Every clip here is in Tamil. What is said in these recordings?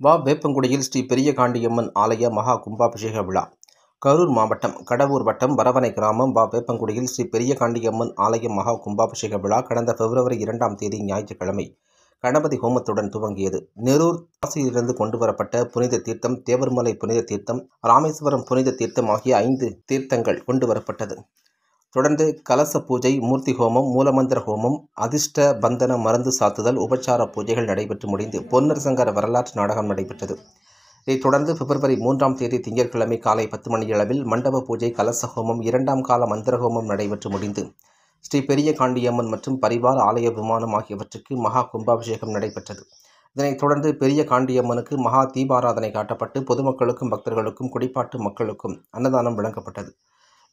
வேப்பங்குடியில் ஸ்ரீ பெரிய காண்டியம்மன் ஆலய மகா கும்பாபிஷேக விழா. கரூர் மாவட்டம் கடவூர் வட்டம் வரவனை கிராமம் வேப்பங்குடியில் ஸ்ரீ பெரிய காண்டியம்மன் ஆலய மகா கும்பாபிஷேக விழா கடந்த பிப்ரவரி 2ஆம் தேதி ஞாயிற்றுக்கிழமை கணபதி ஹோமத்துடன் துவங்கியது. நெரூர் காசியிலிருந்து கொண்டுவரப்பட்ட புனித தீர்த்தம், தேவர்மலை புனித தீர்த்தம், ராமேஸ்வரம் புனித தீர்த்தம் ஆகிய 5 தீர்த்தங்கள் கொண்டுவரப்பட்டது. தொடர்ந்து கலச பூஜை, மூர்த்தி ஹோமம், மூலமந்திர ஹோமம், அதிர்ஷ்ட பந்தன மருந்து சாத்துதல், உபச்சார பூஜைகள் நடைபெற்று முடிந்து பொன்னர் சங்கர வரலாற்று நாடகம் நடைபெற்றது. இதைத் தொடர்ந்து பிப்ரவரி 3ஆம் தேதி திங்கட்கிழமை காலை 10 மணியளவில் மண்டப பூஜை, கலச ஹோமம், 2ஆம் கால மந்திர ஹோமம் நடைபெற்று முடிந்து ஸ்ரீ பெரிய காண்டியம்மன் மற்றும் பரிவார ஆலய விமானம் ஆகியவற்றுக்கு மகா கும்பாபிஷேகம் நடைபெற்றது. இதனைத் தொடர்ந்து பெரிய காண்டியம்மனுக்கு மகா தீபாராதனை காட்டப்பட்டு பொதுமக்களுக்கும் பக்தர்களுக்கும் குடிப்பாட்டு மக்களுக்கும் அன்னதானம் வழங்கப்பட்டது.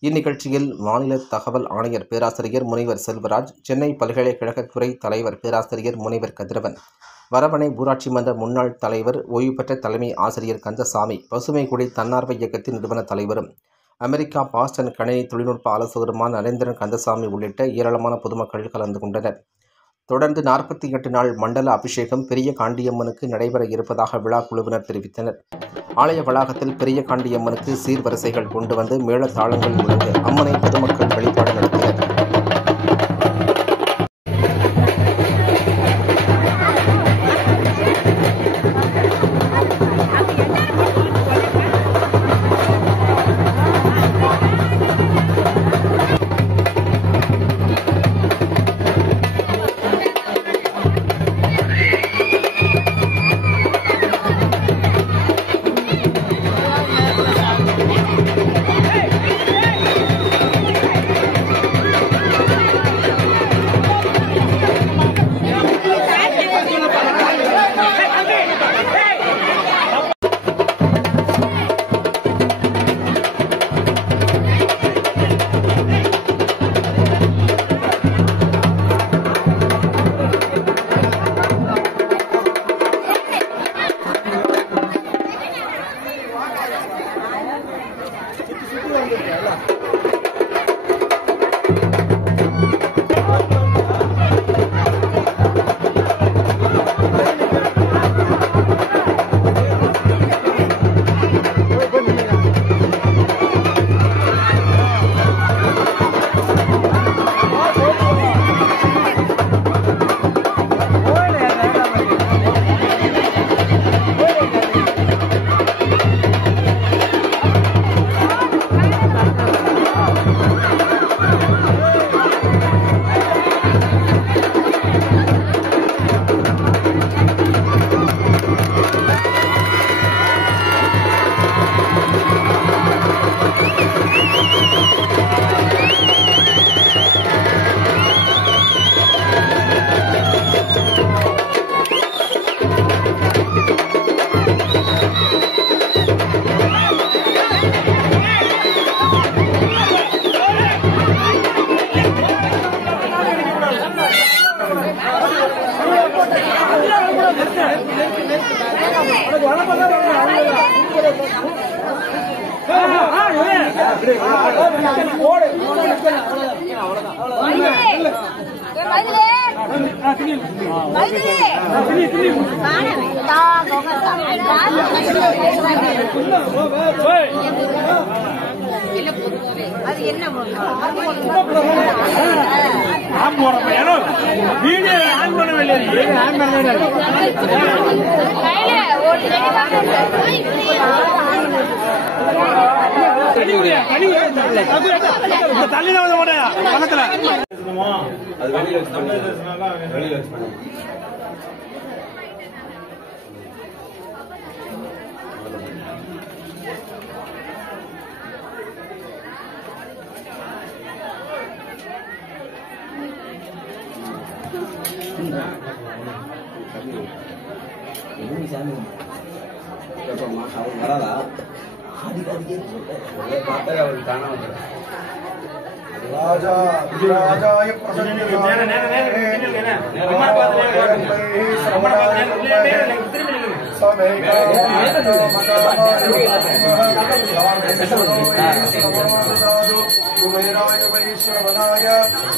இந்நிகழ்ச்சியில் மாநில தகவல் ஆணையர் பேராசிரியர் முனைவர் செல்வராஜ், சென்னை பல்கலைக்கழக துறை தலைவர் பேராசிரியர் முனைவர் கதிரவன், வரவணை ஊராட்சி மன்ற முன்னாள் தலைவர் ஓய்வு பெற்ற தலைமை ஆசிரியர் கந்தசாமி, பசுமைக்குடி தன்னார்வ இயக்கத்தின் நிறுவன தலைவரும் அமெரிக்கா பாஸ்டன் கணினி தொழில்நுட்ப ஆலோசகருமான நரேந்திரன் கந்தசாமி உள்ளிட்ட ஏராளமான பொதுமக்கள் கலந்து கொண்டனர். தொடர்ந்து 48 நாள் மண்டல அபிஷேகம் பெரிய காண்டியம்மனுக்கு நடைபெற இருப்பதாக விழா குழுவினர் தெரிவித்தனர். ஆலய வளாகத்தில் பெரிய காண்டியம்மனுக்கு சீர்வரிசைகள் கொண்டு வந்து மேளதாளங்கள் முழங்க அம்மனை பொதுமக்கள் வழிபாடு நடத்தினர்.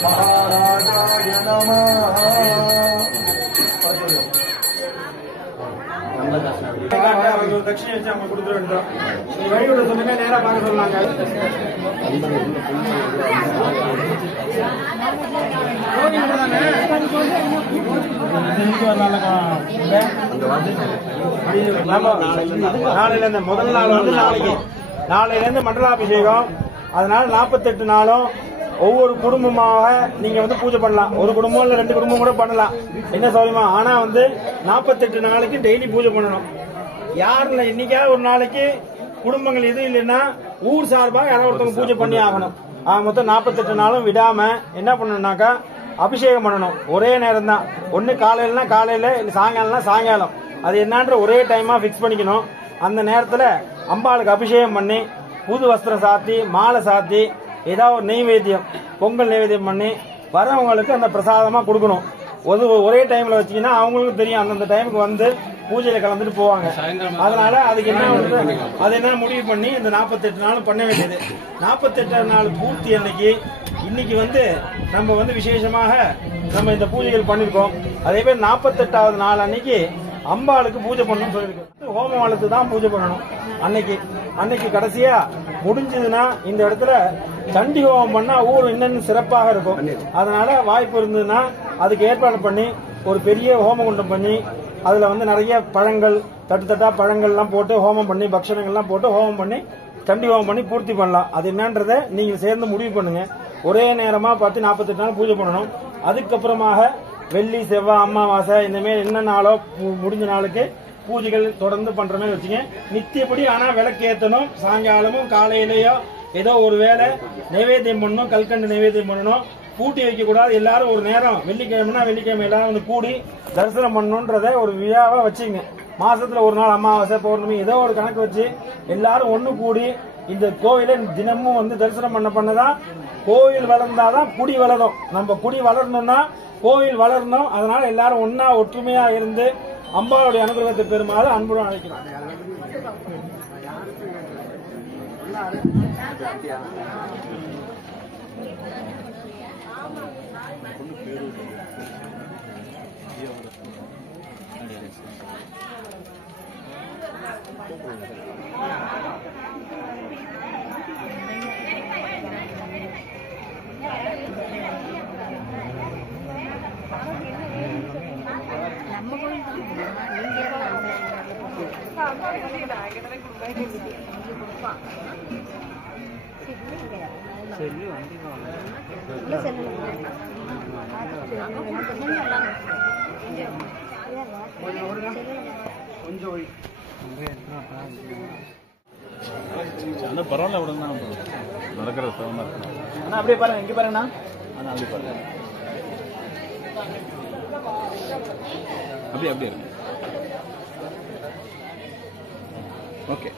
महाराजाय नमः. தட்சிணை வச்சு அவங்க கொடுத்துட வேண்டியோம். நீ வழிவிட சொல்லுங்க, நேரா பார்க்க சொன்னாங்க. நாளையில இருந்து முதல் நாள் வந்து நாளையில இருந்து மண்டலாபிஷேகம். அதனால 48 நாளும் ஒவ்வொரு குடும்பமாக நீங்க வந்து பூஜை பண்ணலாம். ஒரு குடும்பம் இல்ல 2 குடும்பம் கூட பண்ணலாம், என்ன சௌரியமா. ஆனா வந்து 48 நாளைக்கு டெய்லி பூஜை பண்ணணும். யாருல இன்னைக்காவது ஒரு நாளைக்கு குடும்பங்கள் எதுவும் இல்லைன்னா ஊர் சார்பாக யாராவது ஒருத்தவங்க பூஜை பண்ணி ஆகணும். மொத்தம் 48 நாளும் விடாம என்ன பண்ணணும்னாக்கா அபிஷேகம் பண்ணணும். ஒரே நேரம் தான், ஒன்னு காலையிலனா காலையில இல்ல சாயங்காலம்னா சாயங்காலம். அது என்னன்ற ஒரே டைமா பிக்ஸ் பண்ணிக்கணும். அந்த நேரத்துல அம்பாளுக்கு அபிஷேகம் பண்ணி புது வஸ்திரம் சாத்தி மாலை சாத்தி ஏதாவது ஒரு நெய்வேத்தியம் பொங்கல் நெய்வேத்தியம் பண்ணி வரவங்களுக்கு அந்த பிரசாதமா கொடுக்கணும். ஒரே டைம்ல வச்சீங்கன்னா அவங்களுக்கும் தெரியும், அந்தந்த டைமுக்கு வந்து பூஜையில கலந்துட்டு போவாங்க. அதனால அதுக்கு என்ன வந்து அது என்ன முடிவு பண்ணி இந்த 48 நாளும் பண்ண வேண்டியது. 48 நாள் பூர்த்தி அன்னைக்கு இன்னைக்கு வந்து நம்ம வந்து விசேஷமாக நம்ம இந்த பூஜைகள் பண்ணிருக்கோம். அதே மாதிரி 48வது நாள் அன்னைக்கு அம்பாளுக்கு பூஜை பண்ணணும்னு சொல்லியிருக்கு. ஹோம வளர்த்து தான் பூஜை பண்ணணும். அன்னைக்கு கடைசியா முடிஞ்சதுன்னா இந்த இடத்துல சண்டி ஹோமம் பண்ணா ஊர் இன்னும் சிறப்பாக இருக்கும். அதனால வாய்ப்பு இருந்ததுன்னா அதுக்கு ஏற்பாடு பண்ணி ஒரு பெரிய ஹோமகுண்டம் பண்ணி அதுல வந்து நிறைய பழங்கள் தட்டு பழங்கள் எல்லாம் போட்டு ஹோமம் பண்ணி பக்ஷணங்கள்லாம் போட்டு ஹோமம் பண்ணி சண்டி ஹோமம் பண்ணி பூர்த்தி பண்ணலாம். அது என்னன்றதை நீங்க சேர்ந்து முடிவு பண்ணுங்க. ஒரே நேரமா பார்த்து 48 நாள் பூஜை பண்ணணும். அதுக்கப்புறமாக வெள்ளி செவ்வாய் அமாவாசை இந்த மாதிரி என்ன நாளோ முடிஞ்ச நாளுக்கு பூஜைகள் தொடர்ந்து பண்ற மாதிரி வச்சுங்க. நித்தியப்படி ஆனா விளக்கு ஏற்றணும். சாயங்காலமும் காலையிலயோ ஏதோ ஒரு வேளை நைவேத்தியம் பண்ணணும், கல்கண்டு நைவேத்தியம் பண்ணணும். பூட்டி வைக்க கூடாது. எல்லாரும் ஒரு நேரம் வெள்ளிக்கிழமைனா வெள்ளிக்கிழமை எல்லாரும் வந்து கூடி தரிசனம் பண்ணணும்ன்றத ஒரு விழாவா வச்சுங்க. மாசத்துல ஒரு நாள் அமாவாசை பௌர்ணமி ஏதோ ஒரு கணக்கு வச்சு எல்லாரும் ஒண்ணு கூடி இந்த கோவில தினமும் வந்து தரிசனம் பண்ணதான் கோவில் வளர்ந்தாதான் குடி வளரும். நம்ம குடி வளரணும்னா கோவில் வளரணும். அதனால எல்லாரும் ஒன்னா ஒற்றுமையா இருந்து அம்பாளுடைய அனுகிரகத்தை பெறுமாறு அன்புடன் அழைக்கிறோம். பரவாயில்ல விடுங்க நடக்கிற சவுண்டா அண்ணா அப்படியே பாருங்க, இங்க பாருங்கண்ணா. அண்ணா அப்படி பாருங்க, அப்படியே அப்படியே இருக்கு. ஓகே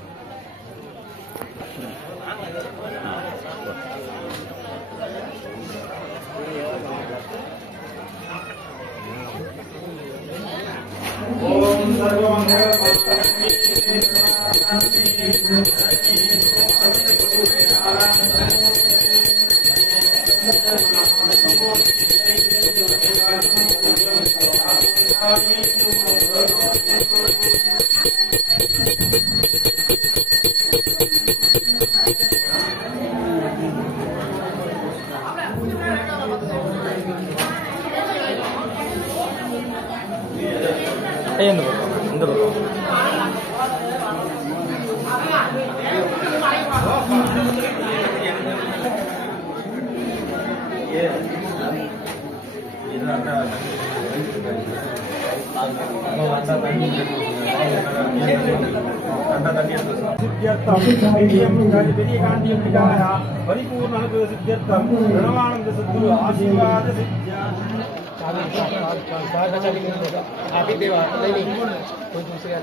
ஓம் சர்வமங்கல இந்த பக்கம் பெரிய காண்டியம் பரிபூர்ண அனுபவ சித்தியர்த்தம் பிரணவானந்த சத்குரு ஆசீர்வாத சித்தியா आप ही देवा नहीं कोई दूसरे